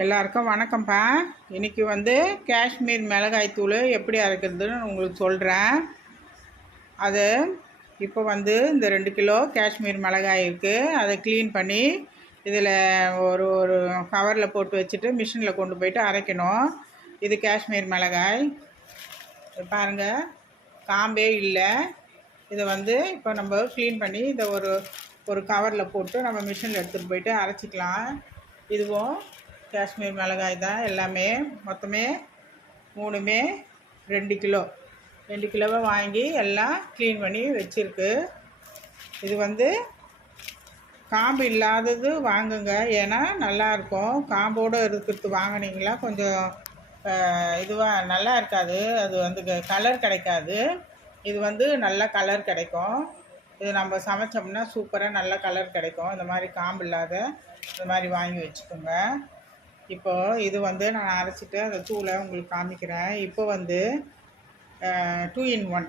எல்லாருக்கும் வணக்கம்ப்பா. இன்றைக்கி வந்து காஷ்மீர் மிளகாய் தூள் எப்படி அரைக்கிறதுன்னு உங்களுக்கு சொல்கிறேன் அது இப்போ வந்து இந்த ரெண்டு கிலோ காஷ்மீர் மிளகாய் இருக்குது அதை க்ளீன் பண்ணி இதில் ஒரு ஒரு கவரில் போட்டு வச்சுட்டு மிஷினில் கொண்டு போயிட்டு அரைக்கணும். இது காஷ்மீர் மிளகாய். பாருங்கள் காம்பே இல்லை. இதை வந்து இப்போ நம்ம க்ளீன் பண்ணி இதை ஒரு ஒரு கவரில் போட்டு நம்ம மிஷினில் எடுத்துகிட்டு போயிட்டு அரைச்சிக்கலாம். இதுவும் காஷ்மீர் மிளகாய் தான் எல்லாமே. மொத்தமே மூணுமே ரெண்டு கிலோ. ரெண்டு கிலோவை வாங்கி எல்லாம் க்ளீன் பண்ணி வச்சுருக்கு. இது வந்து காம்பு இல்லாதது வாங்குங்க. ஏன்னா நல்லாயிருக்கும் காம்போடு இருக்கிறது வாங்கினீங்களா கொஞ்சம் இதுவாக நல்லா இருக்காது. அது வந்து கலர் கிடைக்காது. இது வந்து நல்ல கலர் கிடைக்கும். இது நம்ம சமைச்சோம்னா சூப்பராக நல்ல கலர் கிடைக்கும். இந்த மாதிரி காம்பு இல்லாத இந்த மாதிரி வாங்கி வச்சுக்கோங்க. இப்போ இது வந்து நான் அரைச்சிட்டு அந்த தூளை உங்களுக்கு காமிக்கிறேன். இப்போ வந்து டூ இன் ஒன்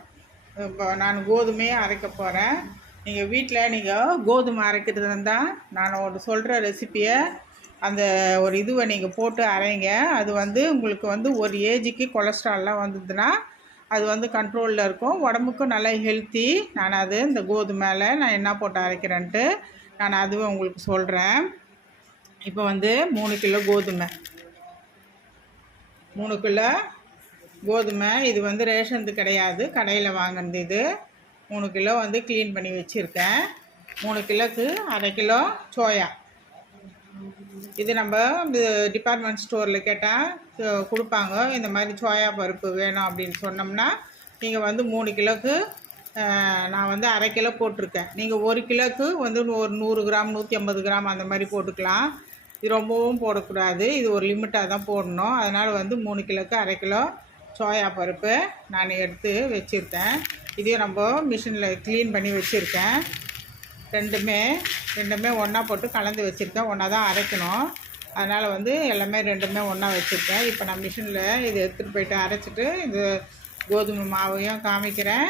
இப்போ நான் கோதுமையை அரைக்க போகிறேன் நீங்கள் வீட்டில் நீங்கள் கோதுமை அரைக்கிறது இருந்தால் நான் ஒரு சொல்கிற ரெசிப்பியை அந்த ஒரு இதுவை நீங்கள் போட்டு அரைங்க. அது வந்து உங்களுக்கு வந்து ஒரு ஏஜுக்கு கொலஸ்ட்ரால்லாம் வந்ததுன்னா அது வந்து கண்ட்ரோலில் இருக்கும். உடம்புக்கும் நல்லா ஹெல்த்தி நான் அது இந்த கோதுமையில் நான் என்ன போட்டு அரைக்கிறேன்ட்டு நான் அதுவும் உங்களுக்கு சொல்கிறேன் இப்போ வந்து மூணு கிலோ கோதுமை. மூணு கிலோ கோதுமை. இது வந்து ரேஷன்து கிடையாது. கடையில் வாங்கினது இது. மூணு கிலோ வந்து க்ளீன் பண்ணி வச்சுருக்கேன். மூணு கிலோக்கு அரை கிலோ சோயா. இது நம்ம டிபார்ட்மெண்ட் ஸ்டோரில் கேட்டால் கொடுப்பாங்க. இந்த மாதிரி சோயா பருப்பு வேணும் அப்படின்னு சொன்னோம்னா நீங்கள் வந்து மூணு கிலோக்கு நான் வந்து அரை கிலோ போட்டிருக்கேன். நீங்கள் ஒரு கிலோக்கு வந்து ஒரு நூறு கிராம் நூற்றி ஐம்பது கிராம் அந்த மாதிரி போட்டுக்கலாம். இது ரொம்பவும் போடக்கூடாது. இது ஒரு லிமிட்டாக தான் போடணும். அதனால் வந்து மூணு கிலோக்கு அரை கிலோ சோயா பருப்பு நான் எடுத்து வச்சுருக்கேன். இதையும் நம்ம மிஷினில் க்ளீன் பண்ணி வச்சுருக்கேன். ரெண்டுமே ரெண்டுமே ஒன்றா போட்டு கலந்து வச்சுருக்கேன். ஒன்றா தான் அரைக்கணும். அதனால் வந்து எல்லாமே ரெண்டுமே ஒன்றா வச்சுருக்கேன். இப்போ நான் மிஷினில் இது எடுத்துகிட்டு போயிட்டு அரைச்சிட்டு இது கோதுமை மாவையும் காமிக்கிறேன்.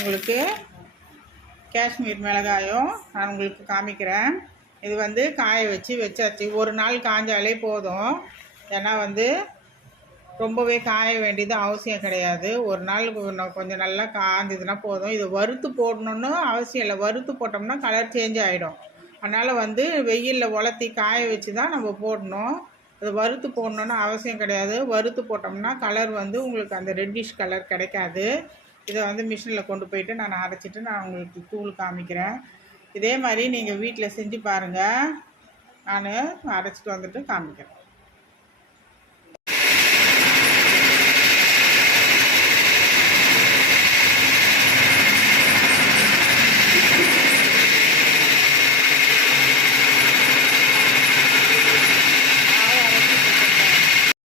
உங்களுக்கு காஷ்மீர் மிளகாயும் நான் உங்களுக்கு காமிக்கிறேன். இது வந்து காய வச்சு வச்சாச்சு. ஒரு நாள் காஞ்சாலே போதும். ஏன்னா வந்து ரொம்பவே காய வேண்டியது அவசியம் கிடையாது. ஒரு நாள் கொஞ்சம் நல்லா காய்ஞ்சதுன்னா போதும். இது வறுத்து போடணுன்னு அவசியம் இல்லை. வறுத்து போட்டோம்னா கலர் சேஞ்ச் ஆகிடும் அதனால் வந்து வெயிலில் உலர்த்தி காய வச்சு தான் நம்ம போடணும். அது வறுத்து போடணுன்னு அவசியம் கிடையாது. வறுத்து போட்டோம்னா கலர் வந்து உங்களுக்கு அந்த ரெட்டிஷ் கலர் கிடைக்காது. இதை வந்து மிஷினில் கொண்டு போயிட்டு நான் அரைச்சிட்டு நான் உங்களுக்கு தூள் காமிக்கிறேன். இதே மாதிரி நீங்கள் வீட்டில் செஞ்சு பாருங்கள் நான் அரைச்சிட்டு வந்துட்டு காமிக்கிறேன்.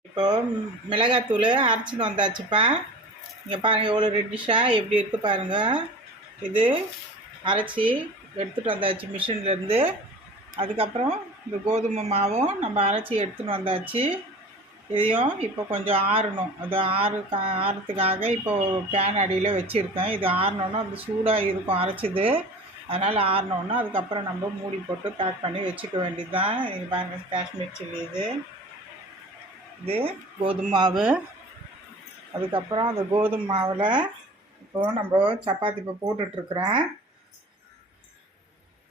இப்போது மிளகாத்தூள் அரைச்சிட்டு வந்தாச்சுப்பா. இங்கே பாருங்கள் எவ்வளோ ரெட்டிஷாக எப்படி இருக்குது பாருங்கள் இது அரைச்சி எடுத்துகிட்டு வந்தாச்சு மிஷின்லேருந்து அதுக்கப்புறம் இந்த கோதுமை மாவும் நம்ம அரைச்சி எடுத்துன்னு வந்தாச்சு. இதையும் இப்போ கொஞ்சம் ஆறணும். அது ஆறு ஆறுறதுக்காக இப்போது பேன் அடியில் வச்சுருக்கேன். இது ஆறினோன்னா அது சூடாக இருக்கும் அரைச்சிது. அதனால் ஆறினோன்னா அதுக்கப்புறம் நம்ம மூடி போட்டு பேக் பண்ணி வச்சுக்க வேண்டியது தான் இது பாருங்கள் காஷ்மீர் சில்லி இது. இது கோதுமை மாவு. அதுக்கப்புறம் அந்த கோதுமை மாவில் இப்போது நம்ம சப்பாத்தி இப்போ போட்டுட்ருக்குறேன்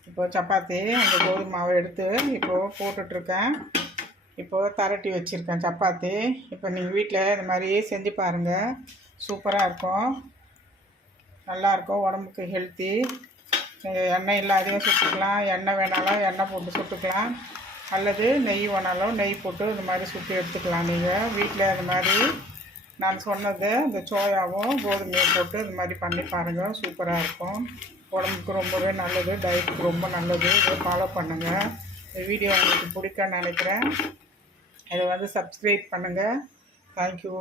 இப்போது சப்பாத்தி அந்த கோதுமை மாவை எடுத்து இப்போது போட்டுட்ருக்கேன். இப்போது தரட்டி வச்சுருக்கேன் சப்பாத்தி. இப்போ நீங்கள் வீட்டில் இந்த மாதிரி செஞ்சு பாருங்கள் சூப்பராக இருக்கும். நல்லாயிருக்கும் உடம்புக்கு ஹெல்த்தி. எண்ணெய் இல்லாதையும் சுட்டுக்கலாம். எண்ணெய் வேணாலும் எண்ணெய் போட்டு சுட்டுக்கலாம். அல்லது நெய் வேணாலும் நெய் போட்டு இந்த மாதிரி சுட்டு எடுத்துக்கலாம் நீங்கள் வீட்டில் இந்த மாதிரி நான் சொன்னது இந்த சோயாவும் கோதுமையும் போட்டு இந்த மாதிரி பண்ணி பாருங்கள் சூப்பராக இருக்கும். உடம்புக்கு ரொம்பவே நல்லது டயட்டுக்கு ரொம்ப நல்லது. இதை ஃபாலோ பண்ணுங்கள் இந்த வீடியோ உங்களுக்கு பிடிக்கும்னு நினைக்கிறேன். இதை வந்து சப்ஸ்கிரைப் பண்ணுங்கள் தேங்க்யூ